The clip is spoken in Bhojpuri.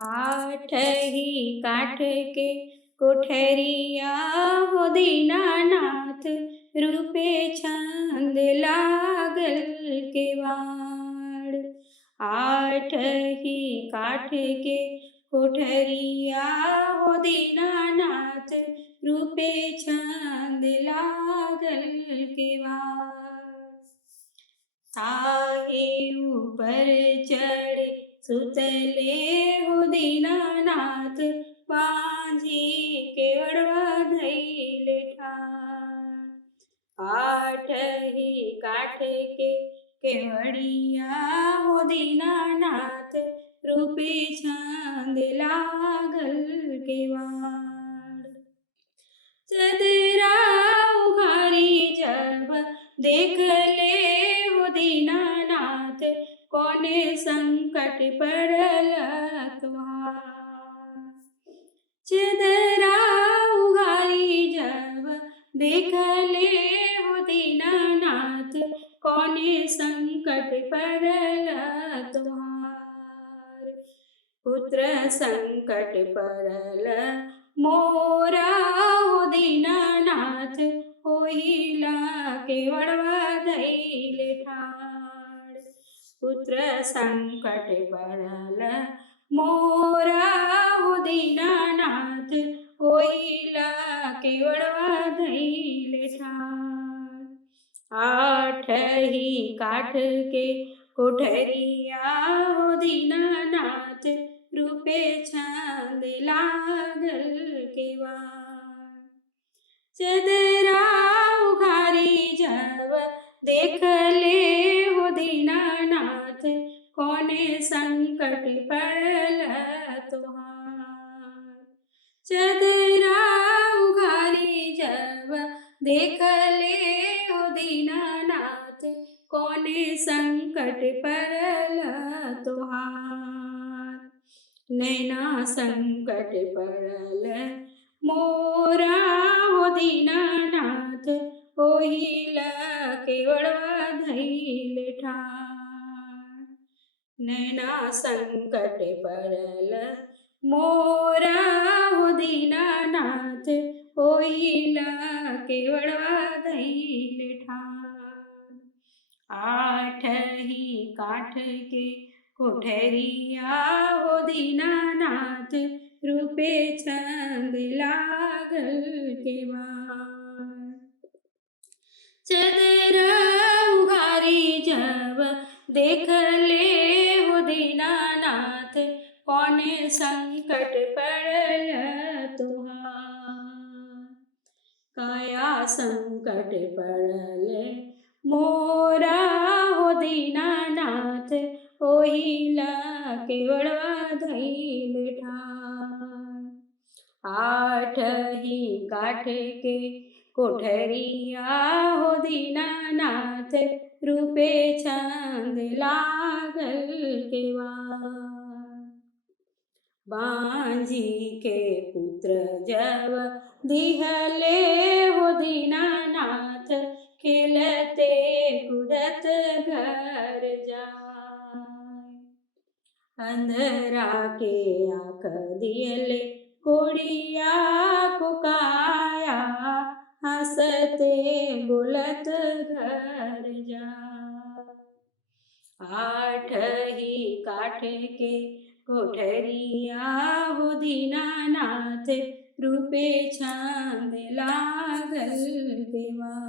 आठ ही काठ के कोठरिया हो दीनानाथ, रूपे छंद लागल केवाड़। आठ ही काठ के कोठरिया हो दीनानाथ, रूपे छंद लागल केवाड़। ताहे ऊपर चढ़े सुतले हो दीनानाथ, पांझी केवड़वा धैले ठाड़। आठ ही काठ के केवड़िया हो दीनानाथ, रूपे छंद लागल केवाड़। चदरा उघारी जब देख ले हो दीनानाथ, कौने संकट पड़ल तुम्हार। चदरा उघारी जब देख ले हो दीनानाथ, कौने संकट पड़ल तुम्हार। पुत्र संकट पड़ल मोरा हो दीनानाथ, होइला केवड़वा धैले ठाड़। पुत्र संकट पड़ल मोरा हो दीनानाथ, होइला केवड़वा धैले ठाड़। आठ ही काठ के कोठरिया हो दीनानाथ, रूपे छंद लागल केवाड़। चदरा उघारी जब देख ले हो दीनानाथ, कौने संकट पड़ल तुम्हार। चदरा उघारी जब देख ले हो दीनानाथ, कौने संकट पड़ल तुम्हार। नैना संकट पड़ल मोरा हो दीनानाथ, होइला केवड़वा धैले ठाड़। नैना संकट पड़ल मोरा हो दीनानाथ, होइला केवड़वा धैले ठाड़। आठ ही काठ के कोठरिया हो दीनानाथ, रूपे छंद लागल केवाड़। चदरा उघारी जब देख ले हो दीनानाथ, कौने संकट पड़ल तुहार। काया संकट पड़ल मोरा हो दीनानाथ, होइला केवड़वा धैले ठाड़। आठ ही काठ के कोठरिया हो दीनानाथ, रूपे छंद लागल केवाड़। बांझी के पुत्र जब दिहले हो दीनानाथ, खेलते कूदत घर जाय। अंधरा के आँख दियले कोड़िया को काया, हंसते बोलत घर जाय। आठ ही काठ के कोठरिया हो दीनानाथ, रूपे छंद लागल केवाड़।